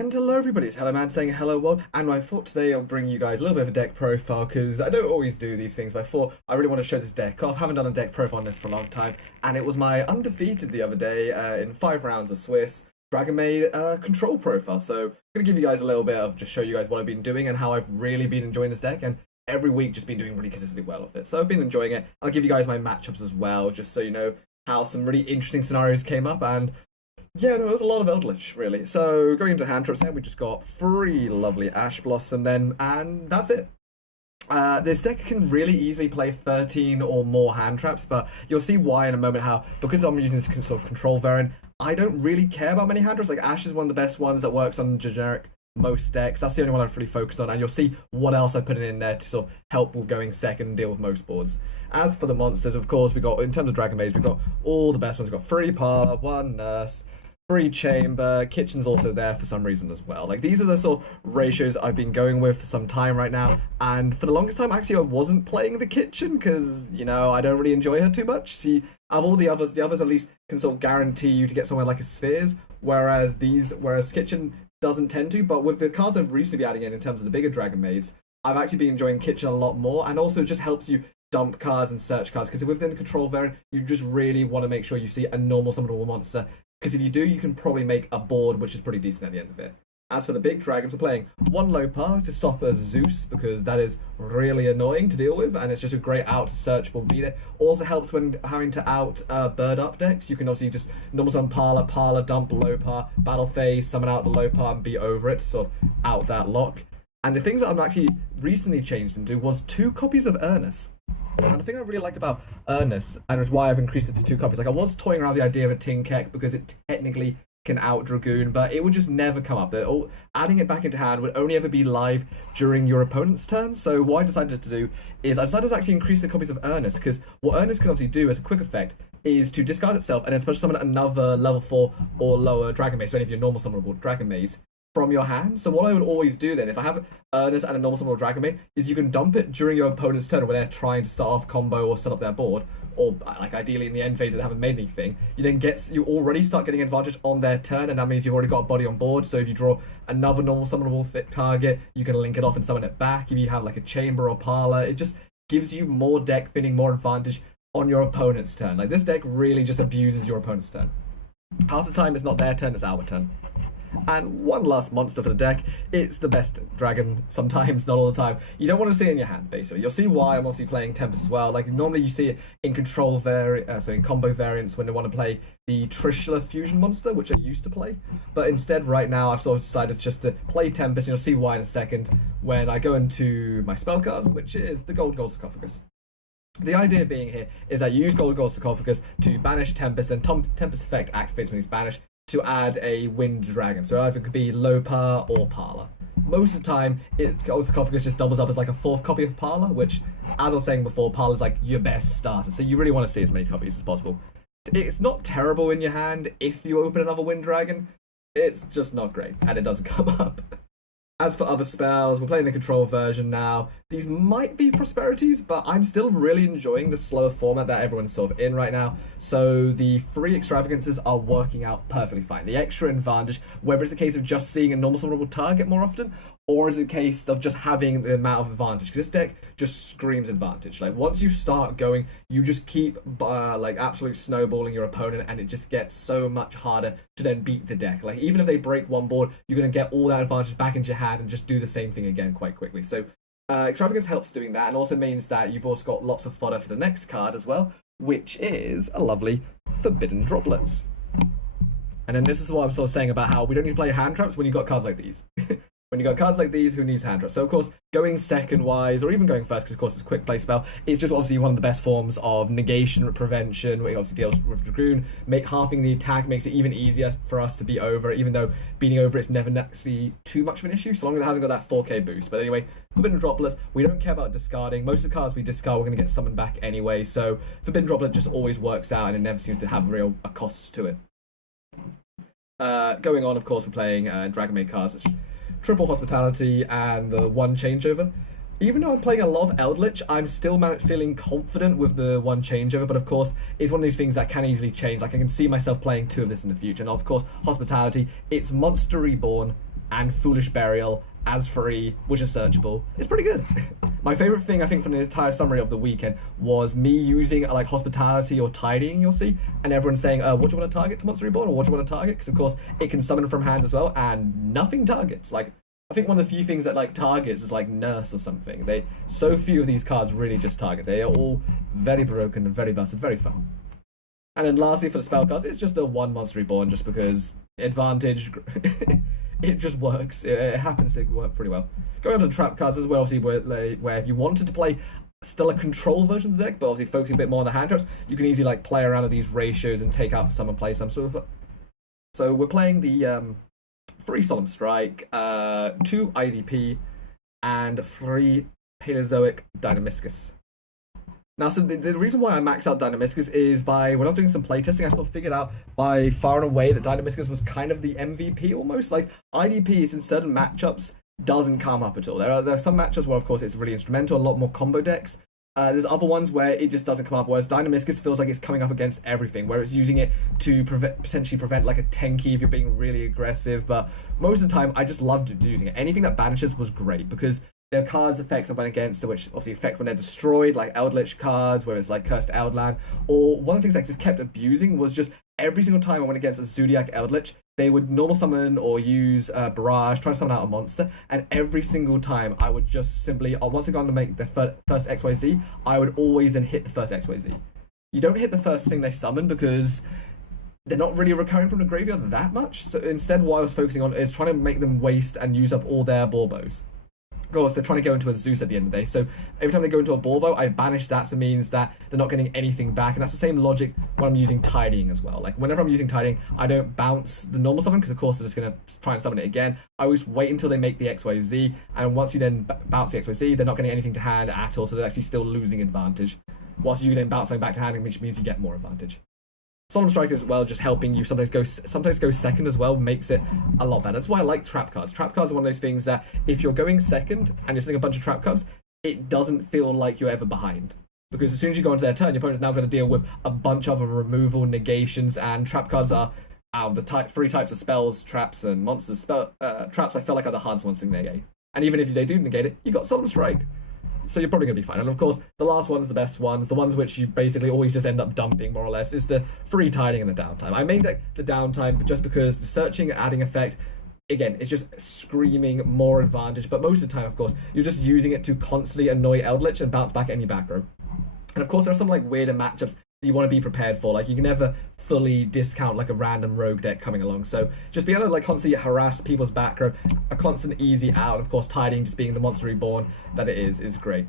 And hello everybody, it's Helloman saying hello world, and I thought today I'll bring you guys a little bit of a deck profile, because I don't always do these things, but I thought I really want to show this deck off. I haven't done a deck profile on this for a long time, and it was my undefeated the other day in 5 rounds of Swiss Dragonmaid control profile. So I'm going to give you guys a little bit of, just show you guys what I've been doing and how I've really been enjoying this deck, and every week just been doing really consistently well with it. So I've been enjoying it. I'll give you guys my matchups as well, just so you know how some really interesting scenarios came up, and yeah, no, there's a lot of Eldritch, really. So, going into hand traps then, we just got 3 lovely Ash Blossom then, and that's it. This deck can really easily play 13 or more hand traps, but you'll see why in a moment how, because I'm using this sort of control variant, I don't really care about many hand traps. Like, Ash is one of the best ones that works on generic most decks. That's the only one I've really focused on, and you'll see what else I put in there to sort of help with going second and deal with most boards. As for the monsters, of course, we got, in terms of Dragonmaids, we've got all the best ones. We've got 3 Parlor, 1 Nurse, 3 Chamber, Kitchen's also there for some reason as well. Like, these are the sort of ratios I've been going with for some time right now, and for the longest time, actually, I wasn't playing the Kitchen, because, you know, I don't really enjoy her too much. See, of all the others at least can sort of guarantee you to get somewhere like a Spheres, whereas Kitchen doesn't tend to, but with the cards I've recently been adding in terms of the bigger Dragonmaids, I've actually been enjoying Kitchen a lot more, and also just helps you dump cards and search cards, because within the control variant, you just really want to make sure you see a normal summonable monster, because if you do, you can probably make a board which is pretty decent at the end of it. As for the big dragons, we're playing 1 low power to stop a Zeus, because that is really annoying to deal with, and it's just a great out to searchable beat it. Also helps when having to out bird up decks. You can obviously just normal summon Parlor, dump low power, battle phase, summon out the low power and be over it to sort of out that lock. And the things that I'm actually recently changed into was 2 copies of Ernest. And the thing I really like about Ernest, and it's why I've increased it to 2 copies, like I was toying around the idea of a Tinkek because it technically can out Dragoon, but it would just never come up. Adding it back into hand would only ever be live during your opponent's turn. So what I decided to do is I decided to actually increase the copies of Ernest, because what Ernest can obviously do as a quick effect is to discard itself and then special summon another level 4 or lower Dragonmaid, so any of your normal summonable Dragonmaids, from your hand. So what I would always do then, if I have Ernest and a normal summonable Dragonmaid, is you can dump it during your opponent's turn when they're trying to start off combo or set up their board, or like ideally in the end phase they haven't made anything. You already start getting advantage on their turn, and that means you've already got a body on board. So if you draw another normal summonable fit target, you can link it off and summon it back. If you have like a Chamber or Parlor, it just gives you more deck thinning, more advantage on your opponent's turn. Like, this deck really just abuses your opponent's turn. Half the time it's not their turn, it's our turn. And one last monster for the deck. It's the best dragon, sometimes, not all the time. You don't want to see it in your hand, basically. You'll see why I'm obviously playing Tempest as well. Like, normally you see it in in combo variants when they want to play the Trishula fusion monster, which I used to play. But instead, right now, I've sort of decided just to play Tempest, and you'll see why in a second when I go into my spell cards, which is the Gold Sarcophagus. The idea being here is that you use Gold Sarcophagus to banish Tempest, and Tempest effect activates when he's banished, to add a wind dragon. So either it could be low power or Parlor. Most of the time, Gold Sarcophagus just doubles up as like a 4th copy of Parlor, which, as I was saying before, Parlor's like your best starter. So you really want to see as many copies as possible. It's not terrible in your hand if you open another wind dragon. It's just not great, and it doesn't come up. As for other spells, we're playing the control version now. These might be prosperities, but I'm still really enjoying the slower format that everyone's sort of in right now. So the 3 extravagances are working out perfectly fine. The extra advantage, whether it's a case of just seeing a normal summonable target more often, or is it a case of just having the amount of advantage? Because this deck just screams advantage. Like, once you start going, you just keep like absolute snowballing your opponent, and it just gets so much harder to then beat the deck. Like, even if they break one board, you're going to get all that advantage back into your hand and just do the same thing again quite quickly. So extravagance helps doing that, and also means that you've also got lots of fodder for the next card as well, which is a lovely Forbidden Droplets. And then this is what I'm sort of saying about how we don't need to play hand traps when you've got cards like these. When you got cards like these, who needs hand traps? So of course, going second wise, or even going first, because of course it's a quick play spell, is just obviously one of the best forms of negation prevention. It obviously deals with Dragoon. Halving the attack makes it even easier for us to beat over, even though beating over it's never actually too much of an issue, so long as it hasn't got that 4k boost. But anyway, Forbidden Droplets, we don't care about discarding. Most of the cards we discard, we're going to get summoned back anyway, so Forbidden Droplet just always works out, and it never seems to have a cost to it. Going on, of course, we're playing Dragonmaid cards. Triple Hospitality and the 1 changeover. Even though I'm playing a lot of Eldritch, I'm still feeling confident with the 1 changeover, but of course, it's one of these things that can easily change. Like, I can see myself playing 2 of this in the future. And of course, Hospitality, it's Monster Reborn and Foolish Burial as free, which is searchable. It's pretty good. My favorite thing, I think, from the entire summary of the weekend was me using like Hospitality or Tidying, you'll see, and everyone saying, what do you want to target to Monster Reborn, or what do you want to target? Because, of course, it can summon from hand as well, and nothing targets. Like, I think one of the few things that, like, targets is, like, Nurse or something. So few of these cards really just target. They are all very broken and very busted, very fun. And then lastly, for the spell cards, it's just the one Monster Reborn, just because advantage... It just works. It happens to work pretty well. Going on to trap cards as well, obviously, where if you wanted to play still a control version of the deck, but obviously focusing a bit more on the hand traps, you can easily like play around with these ratios and take out some and play some sort of. So we're playing the 3 Solemn Strike, 2 IDP, and 3 Paleozoic Dynamiscus. Now, so the reason why I maxed out Dynamiscus is when I was doing some playtesting, I sort of figured out by far and away that Dynamiscus was kind of the MVP almost. Like, IDPs in certain matchups doesn't come up at all. There are some matchups where, of course, it's really instrumental, a lot more combo decks. There's other ones where it just doesn't come up, whereas Dynamiscus feels like it's coming up against everything, where it's using it to potentially prevent like a Tenki if you're being really aggressive, but most of the time, I just loved using it. Anything that banishes was great, because there are cards effects I went against, which obviously affect when they're destroyed, like Eldritch cards, where it's like Cursed Eldland. Or one of the things I just kept abusing was just every single time I went against a Zodiac Eldritch, they would normal summon or use Barrage, try to summon out a monster, and every single time I would just simply, once I got to make the first XYZ, I would always then hit the first XYZ. You don't hit the first thing they summon because they're not really recurring from the graveyard that much, so instead what I was focusing on is trying to make them waste and use up all their Borbos. Of course, they're trying to go into a Zeus at the end of the day, so every time they go into a Borbo, I banish that, so it means that they're not getting anything back, and that's the same logic when I'm using Tidying as well. Like, whenever I'm using Tidying, I don't bounce the normal summon, because of course they're just going to try and summon it again. I always wait until they make the XYZ, and once you then bounce the XYZ, they're not getting anything to hand at all, so they're actually still losing advantage, whilst you then bounce something back to hand, which means you get more advantage. Solemn Strike as well, just helping you sometimes go second as well, makes it a lot better. That's why I like trap cards. Trap cards are one of those things that if you're going second and you're sitting a bunch of trap cards, it doesn't feel like you're ever behind. Because as soon as you go into their turn, your opponent's now going to deal with a bunch of removal, negations, and trap cards are out of the 3 types of spells, traps, and monsters. Traps I feel like are the hardest ones to negate. And even if they do negate it, you got Solemn Strike. So you're probably going to be fine. And of course, the last one's the best ones. The ones which you basically always just end up dumping, more or less, is the free Tidying and the downtime. I made the downtime just because the searching and adding effect, again, it's just screaming more advantage. But most of the time, of course, you're just using it to constantly annoy Eldritch and bounce back any back row. And of course, there are some like weirder matchups that you want to be prepared for. Like, you can never fully discount like a random rogue deck coming along. So just being able to like constantly harass people's back row, a constant easy out, and of course Tidying just being the Monster Reborn that it is great.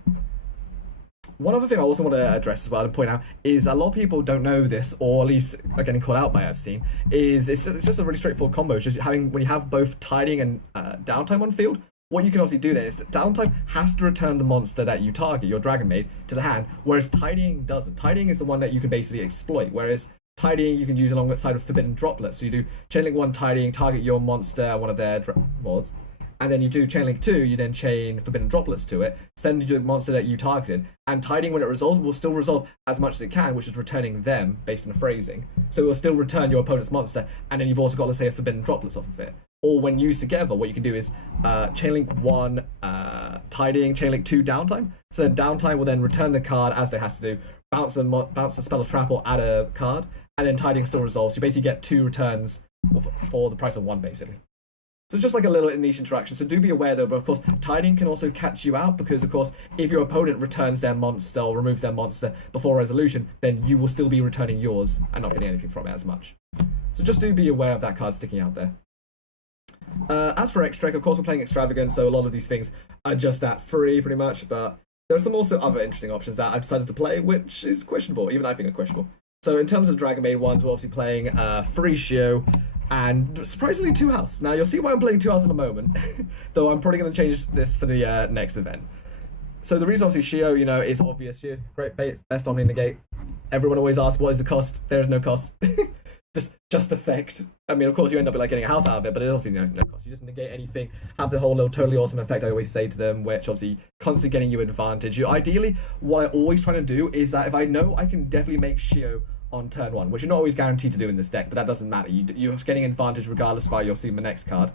One other thing I also want to address as well and point out is a lot of people don't know this, or at least are getting caught out by it, I've seen, is it's just a really straightforward combo. It's just having, when you have both Tidying and downtime on field, what you can obviously do then is that downtime has to return the monster that you target, your Dragonmaid, to the hand, whereas Tidying doesn't. Tidying is the one that you can basically exploit, whereas Tidying you can use alongside of Forbidden Droplets. So you do Chainlink 1 Tidying, target your monster, one of their mods, and then you do Chainlink 2, you then chain Forbidden Droplets to it, send you the monster that you targeted, and Tidying, when it resolves, will still resolve as much as it can, which is returning them, based on the phrasing. So it will still return your opponent's monster, and then you've also got, let's say, a Forbidden Droplets off of it. Or when used together, what you can do is Chainlink 1 Tidying, Chainlink 2 Downtime. So then Downtime will then return the card as they has to do, bounce a spell or trap or add a card, and then Tidying still resolves. You basically get 2 returns for the price of 1, basically. So it's just like a little niche interaction. So do be aware though, but of course, Tidying can also catch you out, because of course, if your opponent returns their monster or removes their monster before resolution, then you will still be returning yours and not getting anything from it as much. So just do be aware of that card sticking out there. As for Extract, of course we're playing Extravagant, so a lot of these things are just at free pretty much, but there are some also other interesting options that I've decided to play, which is questionable, even I think are questionable. So in terms of Dragonmaid ones, we're obviously playing free YuGiOh, and surprisingly 2 house. Now you'll see why I'm playing 2 house in a moment, though I'm probably going to change this for the next event. So the reason obviously YuGiOh, you know, is obvious. YuGiOh, great best Omni Negate. Everyone always asks what is the cost. There is no cost. just effect. I mean, of course, you end up like getting a house out of it, but it obviously no cost. You just negate anything, have the whole little totally awesome effect I always say to them, which obviously constantly getting you advantage. Ideally, what I always try to do is that if I know I can definitely make YuGiOh on turn 1, which you're not always guaranteed to do in this deck, but that doesn't matter. You're getting advantage regardless of how you'll see my next card.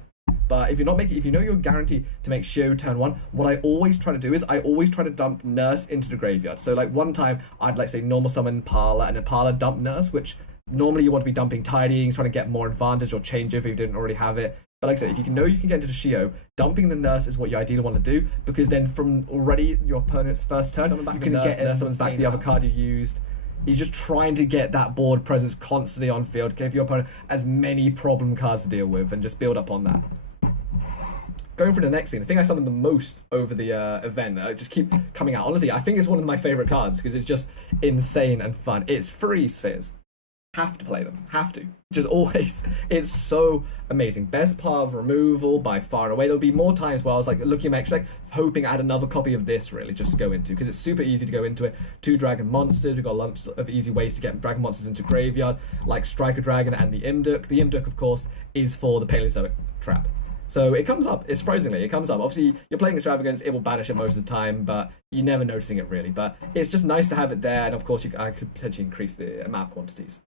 But if you know you're guaranteed to make YuGiOh turn 1, what I always try to do is I always try to dump Nurse into the graveyard. So like one time I'd like say normal summon Parlor and then Parlor dump Nurse, which normally you want to be dumping Tidying, trying to get more advantage or change if you didn't already have it. But like I said, if you know you can get into the YuGiOh, dumping the Nurse is what you ideally want to do, because then from already your opponent's first turn, you can get it, someone's back the other card you used. You're just trying to get that board presence constantly on field, give your opponent as many problem cards to deal with, and just build up on that. Going for the next thing, the thing I summoned the most over the event, just keep coming out. Honestly, I think it's one of my favorite cards because it's just insane and fun. It's free spheres. Have to play them. Have to. Just always. It's so amazing. Best part of removal by far and away. There'll be more times where I was like looking at my extra deck, hoping I had another copy of this really just to go into, because it's super easy to go into it. 2 dragon monsters. We've got lots of easy ways to get dragon monsters into graveyard, like Striker Dragon and the Imduk. The Imduk, of course, is for the Paleozoic trap. So it comes up, surprisingly, it comes up. Obviously, you're playing Extravagance, it will banish it most of the time, but you're never noticing it really. But it's just nice to have it there, and of course, I could potentially increase the amount of quantities.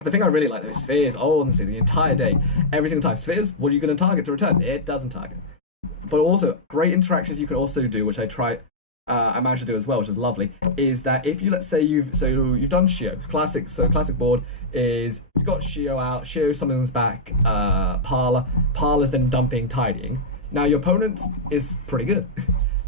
The thing I really like though is spheres, honestly, the entire day, every single time. Spheres, what are you going to target to return? It doesn't target. But also, great interactions you can also do, which I managed to do as well, which is lovely, is that if you, let's say you've done YuGiOh, classic board is you've got YuGiOh out, YuGiOh summons back Parlor's then dumping Tidying. Now your opponent is pretty good.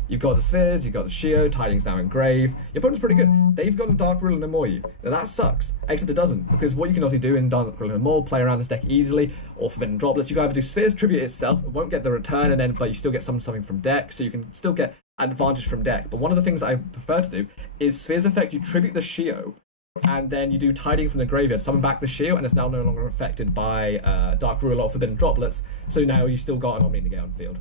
You've got the spheres, you've got the YuGiOh, Tidying's now in grave. Your opponent's pretty good. They've got a Dark Ruler no more you. Now that sucks, except it doesn't, because what you can also do in Dark Ruler no more, play around this deck easily, or Forbidden Droplets, you can either do spheres, tribute itself, it won't get the return, and then but you still get something from deck, so you can still get advantage from deck. But one of the things I prefer to do is spheres effect, you tribute the YuGiOh, and then you do Tidying from the graveyard, summon back the YuGiOh, and it's now no longer affected by Dark Ruler or Forbidden Droplets, so now you still got an Omni to get on field.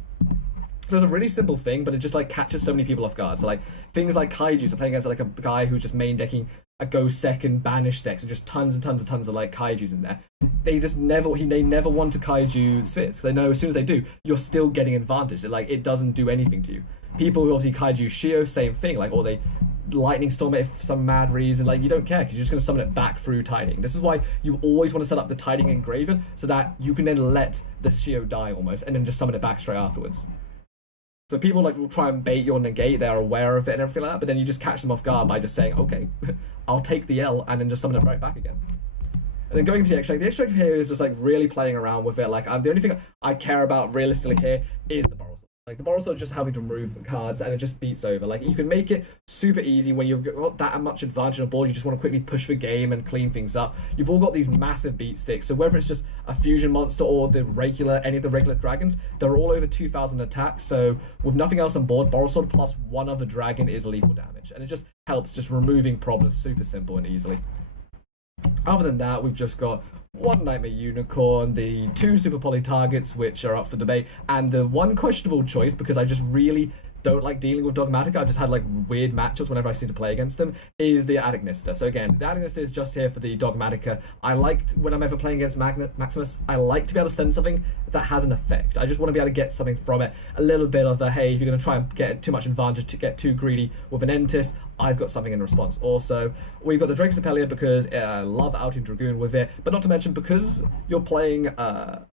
So it's a really simple thing, but it just like catches so many people off guard. So like things like Kaiju, so playing against like a guy who's just main decking a go second banish decks and just tons and tons of like Kaijus in there. They just never want to Kaiju spheres. They know as soon as they do, you're still getting advantage. Like it doesn't do anything to you. People who obviously Kaiju YuGiOh, same thing. Like, or they Lightning Storm it for some mad reason. Like you don't care because you're just going to summon it back through Tidying. This is why you always want to set up the Tidying engraven so that you can then let the YuGiOh die almost and then just summon it back straight afterwards. So people like will try and bait your negate, they're aware of it and everything like that, but then you just catch them off guard by just saying, okay, I'll take the L and then just summon it right back again. And then going to the extract here is just like really playing around with it. Like the only thing I care about realistically here is the Borrow. Like the Borrow just helping to remove cards and it just beats over. Like you can make it super easy when you've got that much advantage on board, you just want to quickly push the game and clean things up. You've all got these massive beat sticks, so whether it's just a fusion monster or any of the regular dragons, they're all over 2,000 attacks, so with nothing else on board, Borrow plus one other dragon is lethal damage. And it just helps just removing problems super simple and easily. Other than that, we've just got one Nightmare Unicorn, the 2 Super Poly targets, which are up for debate, and the one questionable choice, because I just really don't like dealing with Dogmatica, I've just had like weird matchups whenever I seem to play against them, is the Attic Nista. So again, the Attic Nista is just here for the Dogmatica. I liked, when I'm ever playing against Maximus, I like to be able to send something that has an effect. I just want to be able to get something from it, a little bit of the, hey, if you're going to try and get too much advantage, to get too greedy with an Entis, I've got something in response. Also, we've got the Drake's Appelia because I love Outing Dragoon with it, but not to mention because you're playing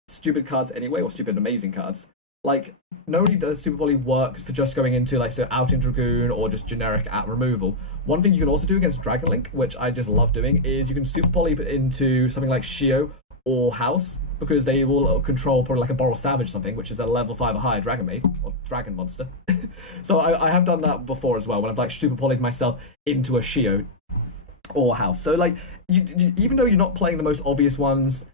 stupid cards anyway, or stupid amazing cards. Like, not only does Super Poly work for just going into, like, so Outing Dragoon or just generic at removal, one thing you can also do against Dragon Link, which I just love doing, is you can Super Poly into something like YuGiOh or House, because they will control probably like a Boral Savage something, which is a level 5 or higher Dragonmaid, or Dragon Monster. So I have done that before as well, when I've like Super Polyed myself into a YuGiOh or House. So like, you, even though you're not playing the most obvious ones,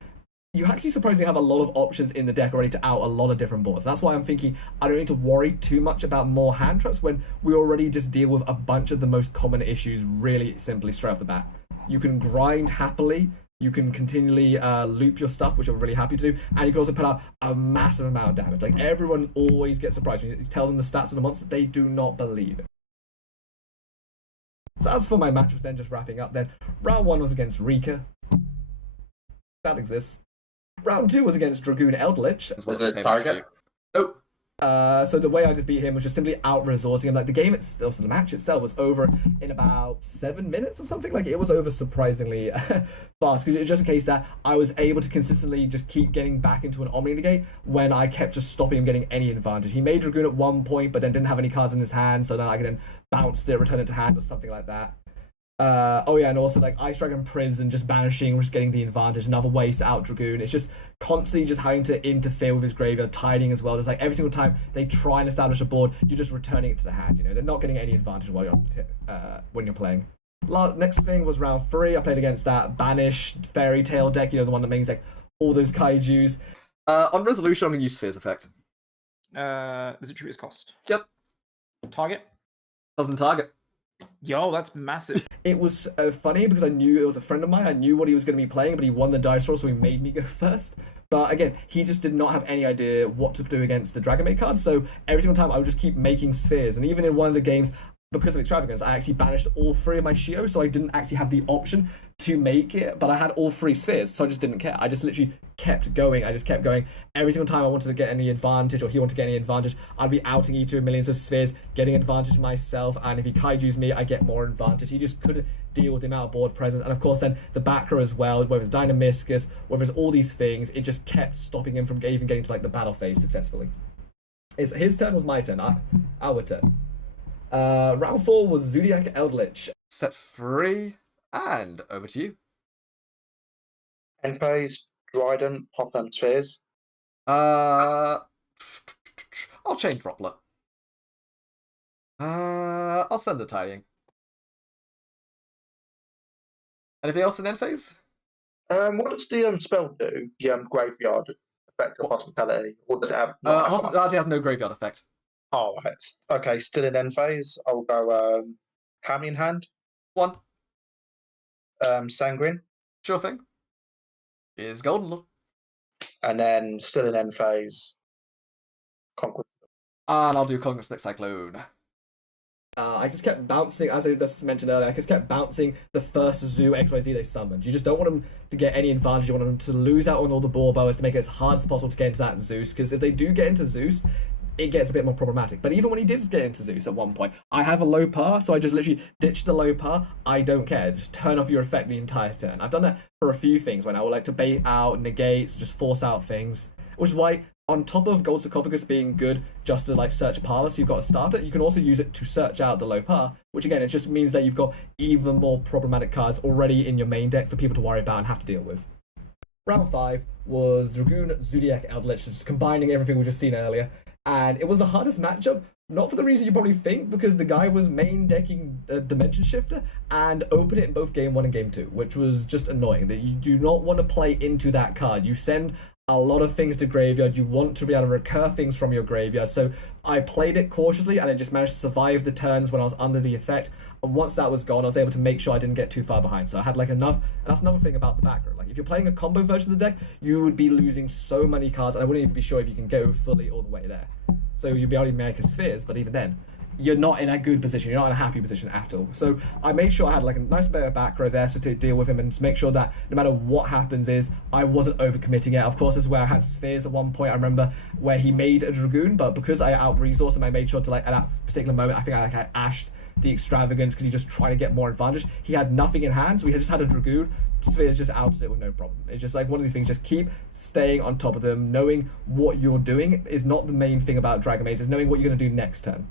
you actually surprisingly have a lot of options in the deck already to out a lot of different boards. That's why I'm thinking I don't need to worry too much about more hand traps when we already just deal with a bunch of the most common issues really simply straight off the bat. You can grind happily, you can continually loop your stuff, which I'm really happy to do, and you can also put out a massive amount of damage. Like everyone always gets surprised when you tell them the stats of the monster, they do not believe it. So as for my matchups then, just wrapping up then, round 1 was against Rika. That exists. Round 2 was against Dragoon Eldritch. Was it target? Nope. So the way I just beat him was just simply out-resourcing him. Like, the game itself, the match itself was over in about 7 minutes or something. Like, it was over surprisingly fast, because it was just a case that I was able to consistently just keep getting back into an Omni negate when I kept just stopping him getting any advantage. He made Dragoon at one point, but then didn't have any cards in his hand, so then I could then bounce it, return it to hand, or something like that. Oh yeah, and also like Ice Dragon Priz and just banishing, just getting the advantage, another ways to out Dragoon. It's just constantly just having to interfere with his graveyard, tidying as well. Just like every single time they try and establish a board, you're just returning it to the hand. You know, they're not getting any advantage while you're when you're playing. Next thing was round 3. I played against that banished Fairy Tale deck. You know, the one that makes like all those kaiju's. On resolution, I'm gonna use Sphere's effect. Does it treat its cost? Yep. Target? Doesn't target. Yo, that's massive. It was funny because I knew it was a friend of mine. I knew what he was going to be playing, but he won the dice roll, so he made me go first. But again, he just did not have any idea what to do against the Dragonmaid cards. So every single time I would just keep making spheres. And even in one of the games, because of extravagance, I actually banished all 3 of my YuGiOh, so I didn't actually have the option to make it, but I had all 3 spheres, so I just didn't care. I just literally kept going. I just kept going. Every single time I wanted to get any advantage, or he wanted to get any advantage, I'd be outing E2 millions of spheres, getting advantage myself, and if he kaiju's me, I get more advantage. He just couldn't deal with the amount of board presence, and of course then the back row as well, whether it's Dynamiscus, whether it's all these things, it just kept stopping him from even getting to like the battle phase successfully. His turn was my turn, our turn. Round 4 was Zodiac Eldritch. Set 3, and over to you. End phase, Dryden, pop and spheres. I'll chain Droplet. I'll send the tidying. Anything else in end phase? What does the spell do? The graveyard effect of hospitality, or does it have? Hospitality has no graveyard effect. Oh, right. Okay. Still in end phase. I'll go Hammy in hand. 1. Sanguine. Sure thing. Is Golden Lord. And then still in end phase. Conquest. And I'll do Cosmic Cyclone. I just kept bouncing, as I just mentioned earlier, I just kept bouncing the first Zoo XYZ they summoned. You just don't want them to get any advantage. You want them to lose out on all the ball bowers to make it as hard as possible to get into that Zeus, because if they do get into Zeus, it gets a bit more problematic. But even when he did get into Zeus at one point, I have a low par, so I just literally ditched the low par. I don't care. Just turn off your effect the entire turn. I've done that for a few things when I would like to bait out, negates, just force out things. Which is why, on top of Gold Sarcophagus being good just to like search par, so you've got a starter, you can also use it to search out the low par, which again, it just means that you've got even more problematic cards already in your main deck for people to worry about and have to deal with. Round 5 was Dragoon Zodiac Eldritch, just combining everything we've just seen earlier. And it was the hardest matchup, not for the reason you probably think, because the guy was main decking Dimension Shifter and opened it in both game 1 and game 2, which was just annoying. That you do not want to play into that card. You send a lot of things to graveyard. You want to be able to recur things from your graveyard. So I played it cautiously, and I just managed to survive the turns when I was under the effect. And once that was gone, I was able to make sure I didn't get too far behind. So I had like enough, and that's another thing about the back row. Like if you're playing a combo version of the deck, you would be losing so many cards, and I wouldn't even be sure if you can go fully all the way there. So you'd be able to make a spheres, but even then, you're not in a good position. You're not in a happy position at all. So I made sure I had like a nice bit of back row there, so to deal with him and to make sure that no matter what happens is I wasn't overcommitting it. Of course, this is where I had spheres at one point. I remember where he made a Dragoon, but because I out-resourced him, I made sure to like at that particular moment, I think I ashed the extravagance because he just tried to get more advantage. He had nothing in hand, so he just had a Dragoon. Spheres just outed it with no problem. It's just like one of these things, just keep staying on top of them. Knowing what you're doing is not the main thing about Dragonmaids, it's knowing what you're going to do next turn.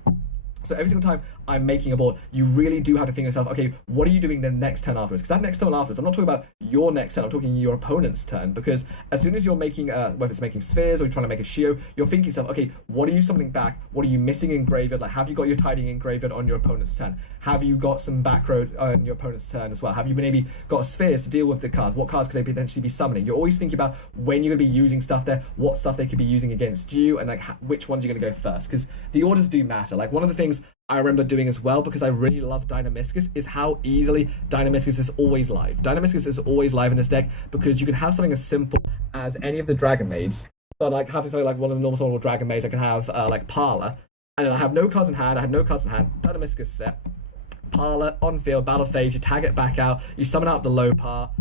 So every single time I'm making a board, you really do have to think yourself, okay, what are you doing the next turn afterwards? Because that next turn afterwards, I'm not talking about your next turn, I'm talking your opponent's turn. Because as soon as you're making, whether it's making spheres or you're trying to make a YuGiOh, you're thinking yourself, okay, what are you summoning back? What are you missing in graveyard? Like, have you got your tidying in graveyard on your opponent's turn? Have you got some back row on your opponent's turn as well? Have you maybe got spheres to deal with the cards? What cards could they potentially be summoning? You're always thinking about when you're going to be using stuff there, what stuff they could be using against you, and like which ones you're going to go first. Because the orders do matter. Like one of the things I remember doing as well, because I really love Dynamiscus, is how easily Dynamiscus is always live. Dynamiscus is always live in this deck because you can have something as simple as any of the Dragonmaids. So like having something like one of the normal sort of Dragonmaids, I can have like Parlor, and then I have no cards in hand. I had no cards in hand. Dynamiscus set. Parlor on field, battle phase. You tag it back out. You summon out the low par.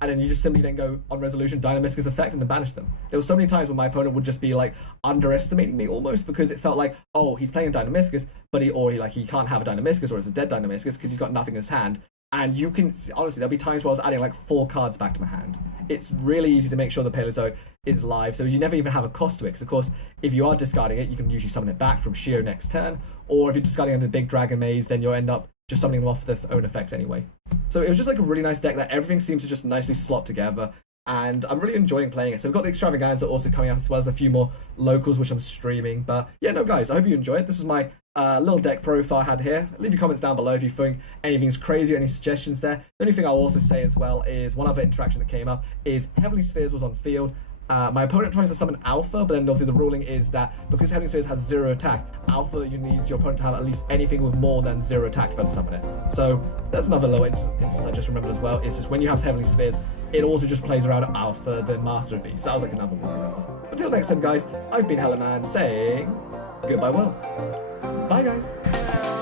and then you just simply then go on resolution, Dynamiscus effect, and then banish them. There were so many times when my opponent would just be like underestimating me almost, because it felt like, oh, he's playing a Dynamiscus, but he can't have a Dynamiscus, or it's a dead Dynamiscus because he's got nothing in his hand. And you can, honestly, there'll be times where I was adding like 4 cards back to my hand. It's really easy to make sure the Paleozoic is live, so you never even have a cost to it. Because, of course, if you are discarding it, you can usually summon it back from YuGiOh next turn. Or if you're discarding on the big Dragonmaids, then you'll end up just summoning them off their own effects anyway. So it was just like a really nice deck that everything seems to just nicely slot together. And I'm really enjoying playing it. So we've got the Extravaganza also coming up, as well as a few more locals, which I'm streaming. But yeah, no, guys, I hope you enjoyed. This was my little deck profile I had here. Leave your comments down below if you think anything's crazy or any suggestions there. The only thing I'll also say as well is one other interaction that came up is Heavenly Spheres was on field. My opponent tries to summon Alpha, but then obviously the ruling is that because Heavenly Spheres has 0 attack, Alpha, you need your opponent to have at least anything with more than 0 attack to be able to summon it. So that's another little instance I just remembered as well. It's just when you have Heavenly Spheres, it also just plays around Alpha, the Master of Beasts. That was like another one. Until next time, guys, I've been Helloman saying goodbye, world. Bye, guys.